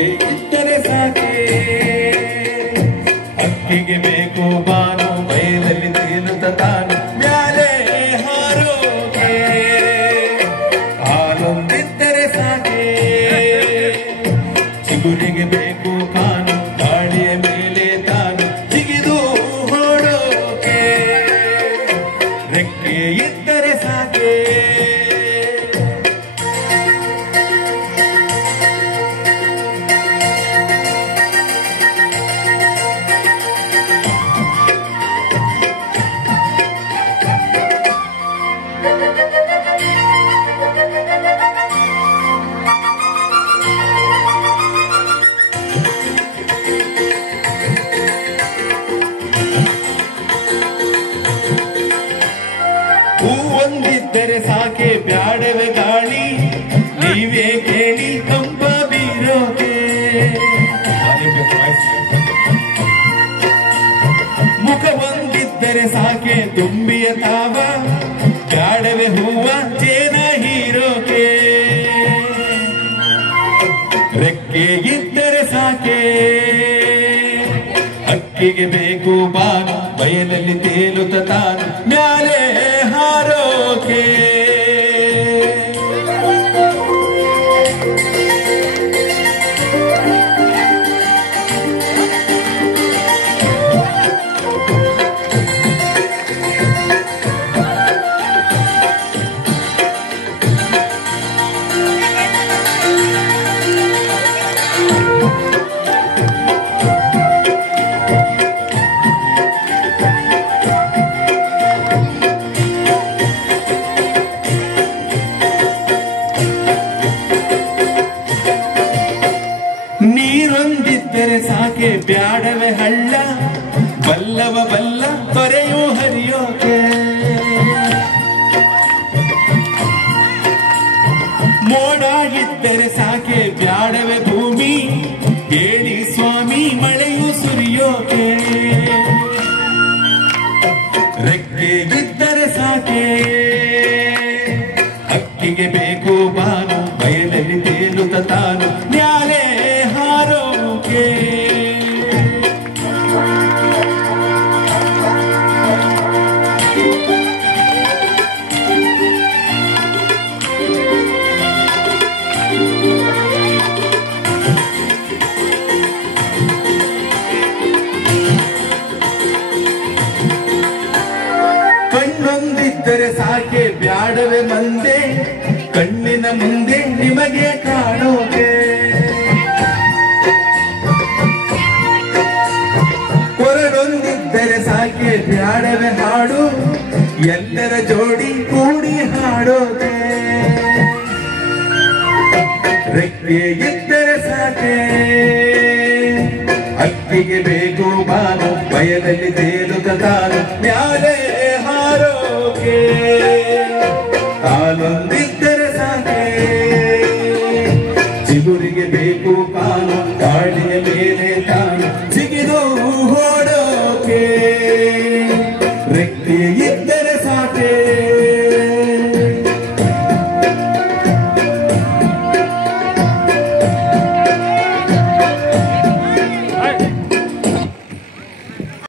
ರೆಕ್ಕೆ ಇದ್ದರೆ ಸಾಕೆ ಹಕ್ಕಿಗೆ ಬೇಕು ಬಾನು ಬಯಲಲ್ಲಿ ತೇಲುತ್ತ ತಾನು ಮ್ಯಾಲೆ ಹಾರೋಕೆ ಹಾಲೊಂದಿದ್ದರೆ ಸಾಕೆ ಚಿಗುರಿಗೆ ಬೇಕು ಕಾನು ಗಾಳಿಯ ಮೇಲೆ ತಾನು ಜಿಗಿದು ಹೊಡೋಕೆ ರೆಕ್ಕೆ ಇದ್ದರೆ ಸಾಕೆ ಹೂವೊಂದಿದ್ದರೆ ಸಾಕೆ ಬ್ಯಾಡವೆ ಗಾಳಿ ನೀವೇ ಕೇಳಿ ಕಂಬ ಬೀರೋಕೆ ಮುಖ ಒಂದಿದ್ದರೆ ಸಾಕೆ ತುಂಬಿಯ ತಾವ ಬ್ಯಾಡವೆ ಹೂವ ಜೇನ ಹೀರೋಕೆ ರೆಕ್ಕೆ ಇದ್ದರೆ ಸಾಕೆ ಹಕ್ಕಿಗೆ ಬೇಕು ಬಾನು ಬಯಲಲ್ಲಿ ತೇಲುತ್ತ ತಾನು ಮ್ಯಾಲೆ ಹಾರೋಕೆ ನೀರೊಂದಿದ್ದರೆ ಸಾಕೆ ಬ್ಯಾಡವೆ ಹಳ್ಳ ಬಲ್ಲವ ಬಲ್ಲ ತೊರೆಯೋ ಹರಿಯೋಕೆ ಮೋಡಾಗಿದ್ದರೆ ಸಾಕೆ ಬ್ಯಾಡವೆ ಭೂಮಿ ಹೇಳಿ ಸ್ವಾಮಿ ಮಳೆಯು ಸುರಿಯೋಕೆ ರೆಕ್ಕೆ ಇದ್ದರೆ ಸಾಕೆ ಹಕ್ಕಿಗೆ ಬೇಕು ಬಾನು ಬಯಲಲ್ಲಿ ತೇಲುತ್ತ ತಾನು ನ್ಯಾಲೆ ಹಾರೋಕೆ ಕಣ್ಣೊಂದಿದ್ದರೆ ಸಾಕೆ ಬ್ಯಾಡವೆ ಮಂದೆ ಕಣ್ಣಿನ ಮುಂದೆ ನಿಮಗೆ ಕಾಣೋಕೆ ಕೊರಡೊಂದಿದ್ದರೆ ಸಾಕೆ ಬ್ಯಾಡವೆ ಹಾಡು ಎಲ್ಲರ ಜೋಡಿ ಕೂಡಿ ಹಾಡೋಕೆ ರೆಕ್ಕೆ ಇದ್ದರೆ ಸಾಕೆ ಹಕ್ಕಿಗೆ ಬೇಕು ಬಾನು ಬಯಲಲ್ಲಿ ತೇಲುತ್ತ ತಾನು ಮ್ಯಾಲೆ ಹಾರೋಕೆ ಕಾಲೊಂದಿದ್ದರೆ ಸಾಕೆ ಚಿಗುರಿಗೆ ಬೇಕು ಕಾನು ಗಾಳಿಯ ಮೇಲೆ ತಾನು ಜಿಗಿದು ಓಡೋಕೆ ರೆಕ್ಕೆ